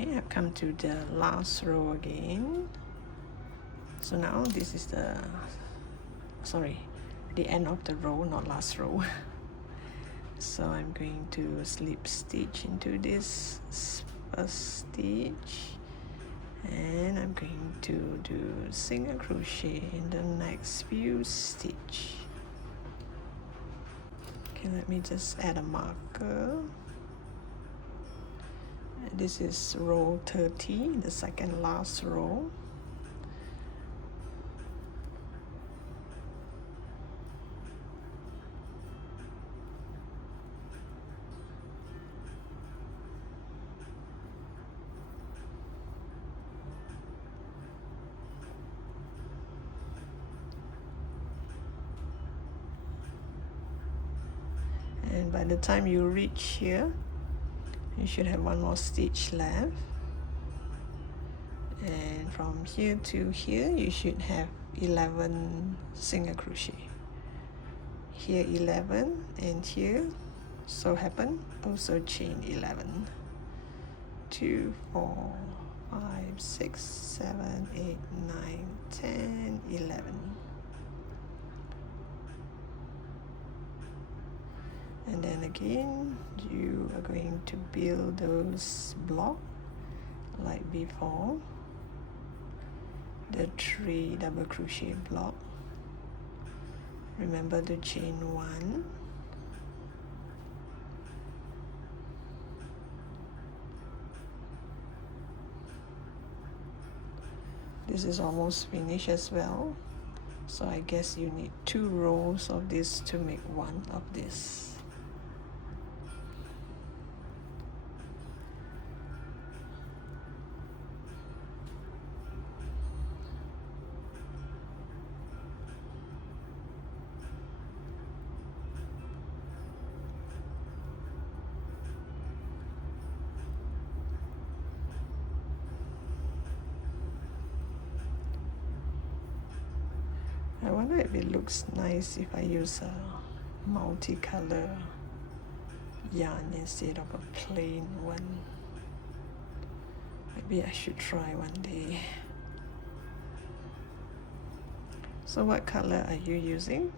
Okay, I've come to the last row again. So now this is the end of the row, not last row. So I'm going to slip stitch into this first stitch, and I'm going to do single crochet in the next few stitch. Okay, let me just add a marker. This is row 30, the second last row. And by the time you reach here, you should have one more stitch left. And from here to here, you should have 11 single crochet. Here 11, and here, so happen, also chain 11. 2, 4, 5, 6, 7, 8, 9, 10, 11. And then again, you are going to build those blocks like before, the 3 double crochet block. Remember to chain 1. This is almost finished as well, so I guess you need 2 rows of this to make one of this. I wonder if it looks nice if I use a multicolor yarn instead of a plain one. Maybe I should try one day. So what color are you using?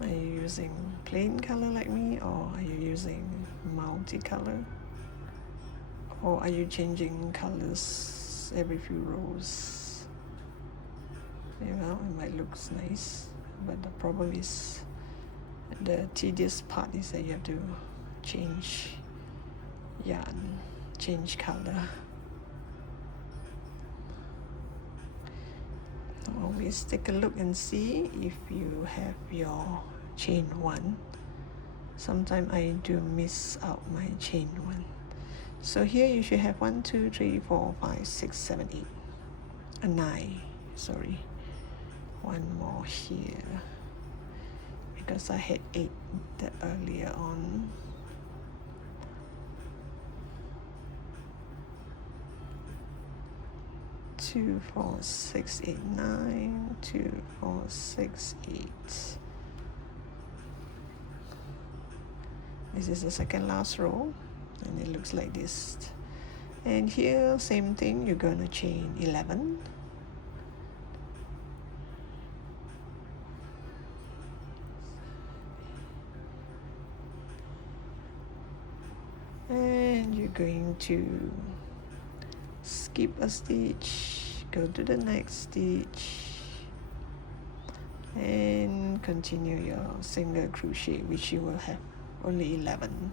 Are you using plain color like me, or are you using multicolor? Or are you changing colors every few rows? You know, it might look nice, but the problem is, the tedious part is that you have to change yarn, change color. Always take a look and see if you have your chain 1. Sometimes I do miss out my chain 1. So here you should have 1, 2, 3, 4, 5, 6, 7, 8, 9. Sorry. One more here, because I had 8 earlier on. Two, 4, 6, 8, 9. 2, 4, 6, 8. This is the second last row, and it looks like this. And here, same thing, you're gonna chain 11. And you're going to skip a stitch, go to the next stitch, and continue your single crochet, which you will have only 11.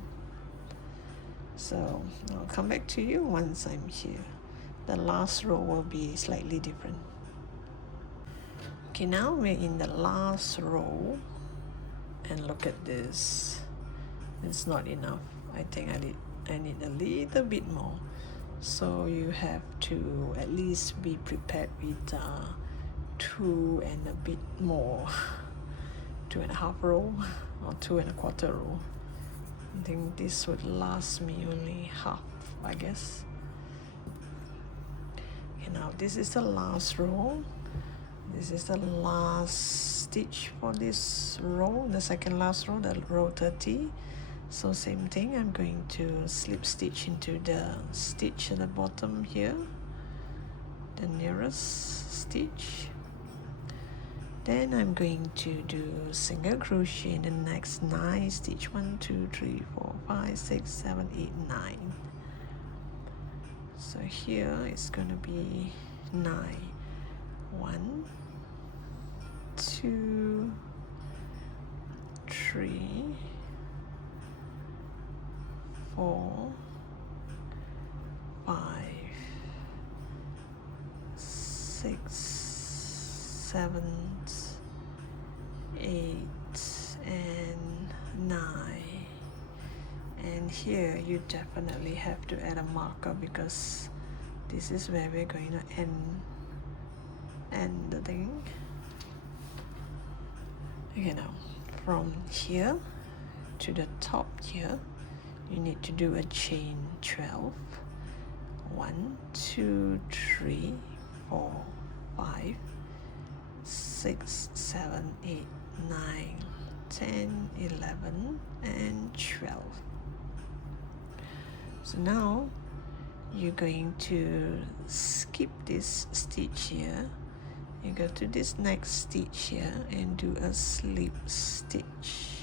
So I'll come back to you once I'm here. The last row will be slightly different. Okay, now we're in the last row, and look at this. It's not enough. I think I need a little bit more. So you have to at least be prepared with 2 and a bit more, 2.5 row or 2.25 row. I think this would last me only half, I guess. Okay, now this is the last row. This is the last stitch for this row, the second last row, the row 30. So same thing, I'm going to slip stitch into the stitch at the bottom here, the nearest stitch. Then I'm going to do single crochet in the next 9 stitch. 1 2 3 4 5 6 7 8 9. So here it's going to be 9. 1 2 3 4 5 6 7 8 and 9. And here you definitely have to add a marker because this is where we're going to end the thing. Okay, now from here to the top here you need to do a chain 12. 1 2 3 4 5 6 7 8 9 10 11 and 12. So now you're going to skip this stitch here. You go to this next stitch here and do a slip stitch.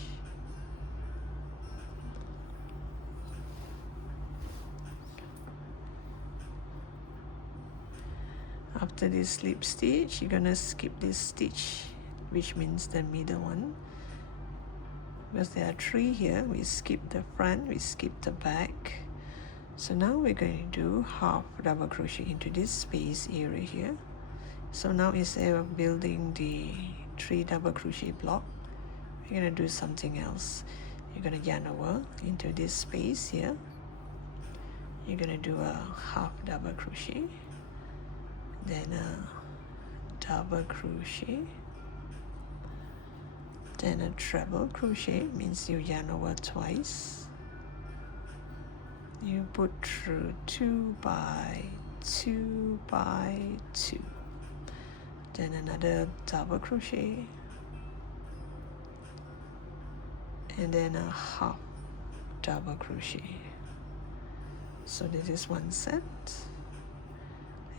After this slip stitch, you're gonna skip this stitch, which means the middle one. Because there are 3 here, we skip the front, we skip the back. So now we're going to do half double crochet into this space area here. So now instead of building the 3 double crochet block, we're gonna do something else. You're gonna yarn over into this space here. You're gonna do a half double crochet, then a double crochet, then a treble crochet, means you yarn over twice. You put through 2 by 2 by 2, then another double crochet, and then a half double crochet. So this is one set,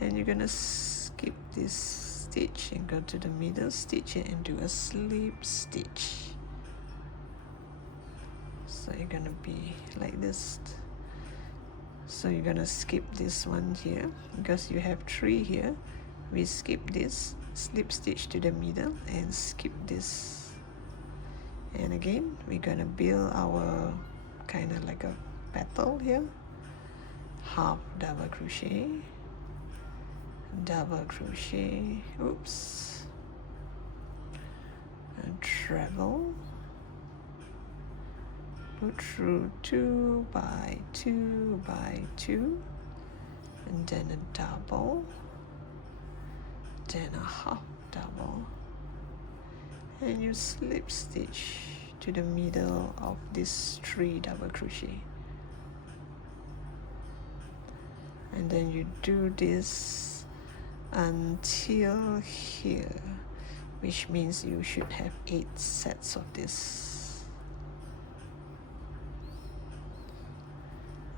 and you're gonna skip this stitch and go to the middle stitch and do a slip stitch. So you're gonna be like this. So you're gonna skip this one here because you have 3 here. We skip this, slip stitch to the middle and skip this. And again, we're gonna build our kind of like a petal here. Half double crochet, double crochet, oops, and treble, put through 2 by 2 by 2, and then a double, then a half double, and you slip stitch to the middle of this 3 double crochet, and then you do this until here, which means you should have 8 sets of this.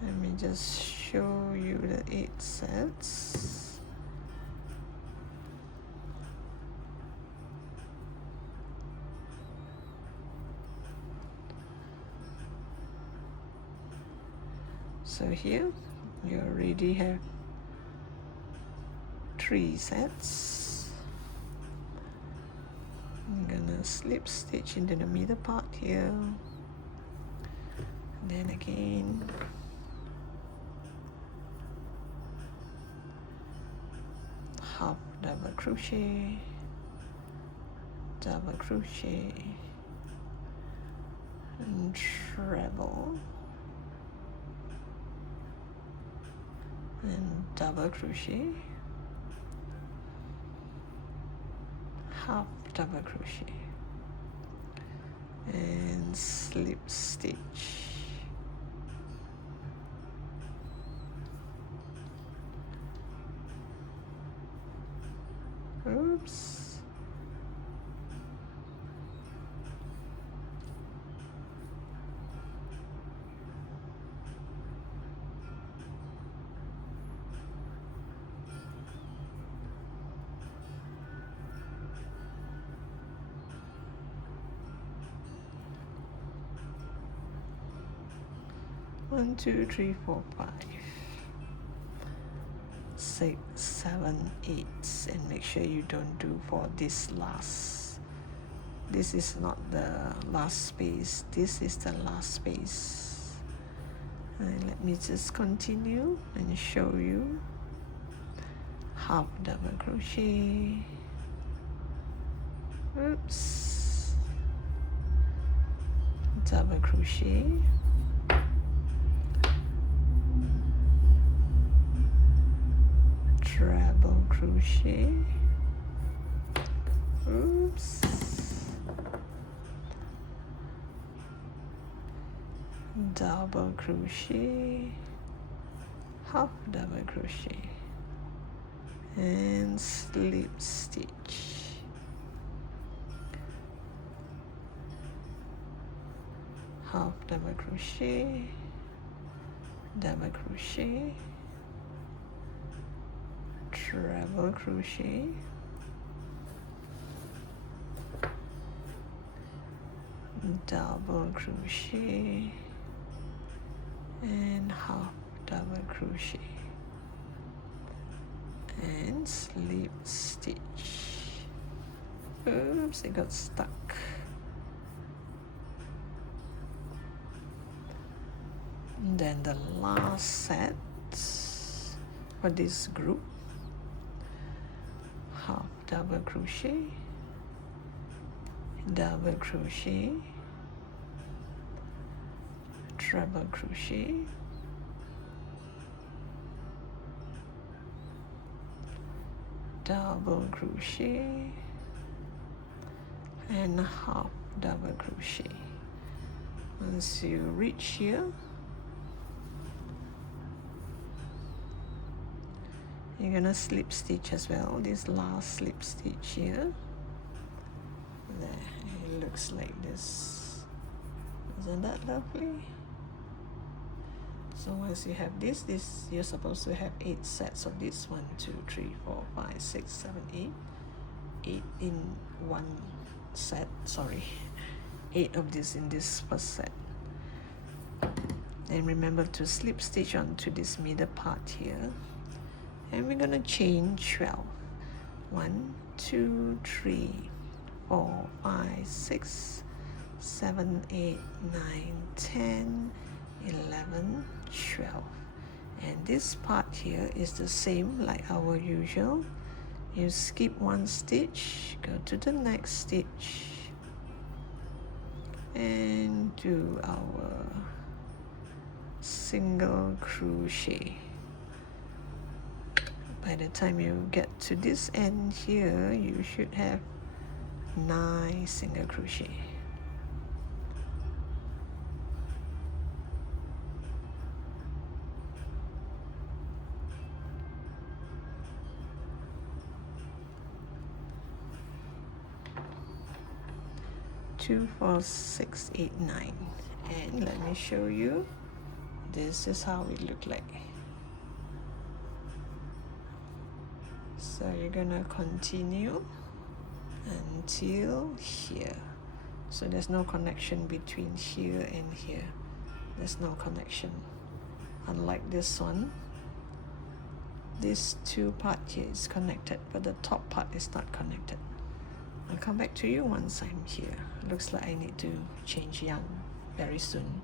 Let me just show you the 8 sets. So here you already have 3 sets. I'm gonna slip stitch into the middle part here, then again half double crochet, double crochet, and treble, and double crochet, half double crochet, and slip stitch. Oops. 1 2 3 4 5 6 7 8, and make sure you don't do for this last. This is not the last space, this is the last space. And let me just continue and show you. Half double crochet, oops, double crochet, treble crochet, oops, double crochet, half double crochet, and slip stitch. Half double crochet, double crochet, treble crochet, double crochet, and half double crochet, and slip stitch. Oops, it got stuck. And then the last set for this group, half double crochet, double crochet, treble crochet, double crochet, and half double crochet. Once you reach here, you're gonna slip stitch as well, this last slip stitch here. There, it looks like this. Isn't that lovely? So once you have this, you're supposed to have 8 sets of this. 1 2 3 4 5 6 7 8. 8 in one set, sorry. 8 of this in this first set. And remember to slip stitch onto this middle part here. And we're gonna chain 12. 1 2 3 4 5 6 7 8 9 10 11 12. And this part here is the same like our usual. You skip one stitch, go to the next stitch, and do our single crochet. By the time you get to this end here, you should have 9 single crochet. Two, 4, 6, 8, 9. And let me show you. This is how it look like. So you're gonna continue until here. So there's no connection between here and here. There's no connection. Unlike this one, this 2 part here is connected, but the top part is not connected. I'll come back to you once I'm here. Looks like I need to change yarn very soon.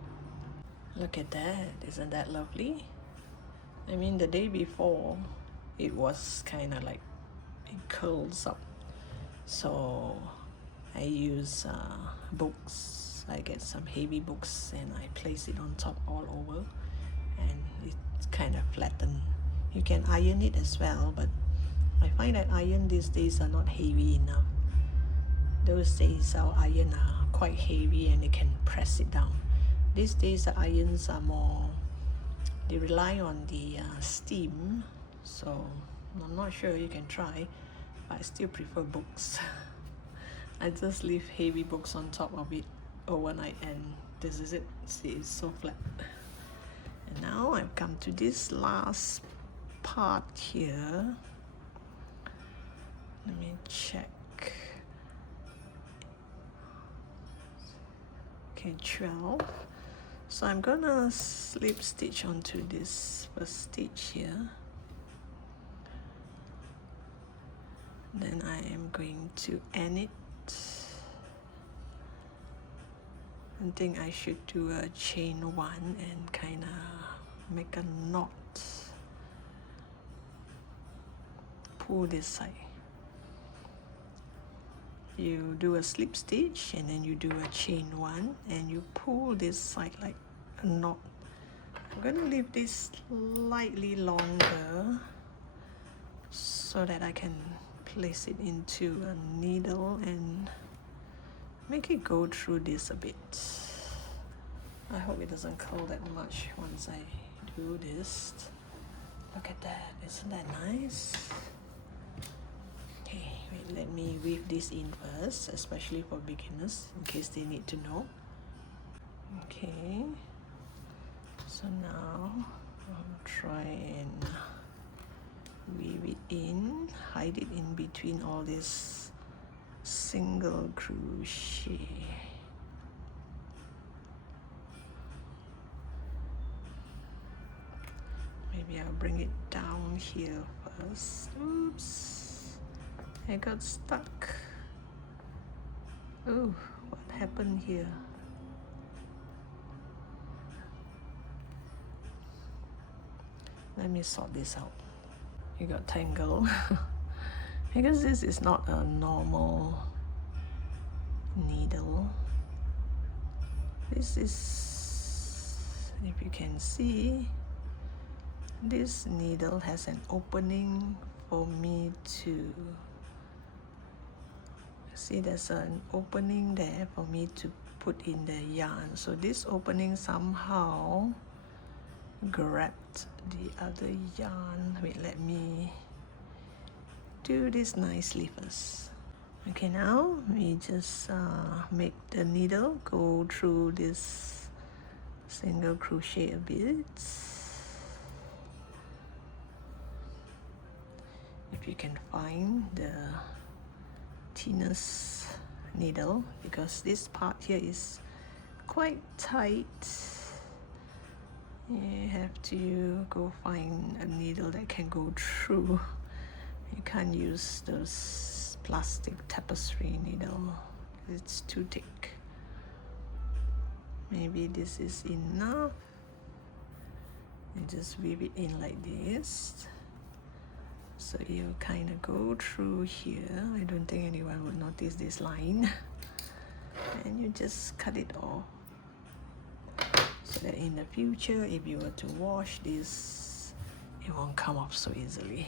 Look at that, isn't that lovely? I mean, the day before, it was kind of like, it curls up. So I use books. I get some heavy books and I place it on top all over, and it's kind of flattened. You can iron it as well, but I find that iron these days are not heavy enough. Those days our iron are quite heavy and it can press it down. These days the irons are more, they rely on the steam, so I'm not sure, you can try, but I still prefer books. I just leave heavy books on top of it overnight, and this is it. See, it's so flat. And now I've come to this last part here. Let me check. Okay, 12. So I'm gonna slip stitch onto this first stitch here. Then I am going to end it. I think I should do a chain 1 and kind of make a knot. Pull this side. You do a slip stitch and then you do a chain 1 and you pull this side like a knot. I'm going to leave this slightly longer so that I can place it into a needle and make it go through this a bit. I hope it doesn't curl that much once I do this. Look at that, isn't that nice? Okay, wait, let me weave this in first, especially for beginners, in case they need to know. Okay, so now I'll try and weave it in, hide it in between all this single crochet. Maybe I'll bring it down here first. Oops, I got stuck. Oh, what happened here? Let me sort this out. You got tangled. Because this is not a normal needle. This is, if you can see, this needle has an opening for me to see. There's an opening there for me to put in the yarn. So this opening somehow grabbed the other yarn. Wait, let me do this nicely first. Okay, now we just make the needle go through this single crochet a bit. If you can find the thinnest needle, because this part here is quite tight, you have to go find a needle that can go through. You can't use those plastic tapestry needle, it's too thick. Maybe this is enough, and just weave it in like this. So you kind of go through here. I don't think anyone would notice this line. And you just cut it off, so that in the future, if you were to wash this, it won't come off so easily.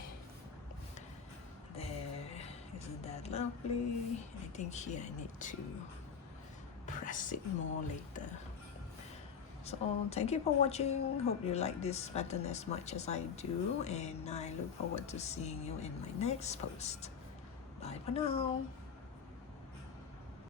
There, isn't that lovely? I think here I need to press it more later. So thank you for watching. Hope you like this pattern as much as I do, and I look forward to seeing you in my next post. Bye for now.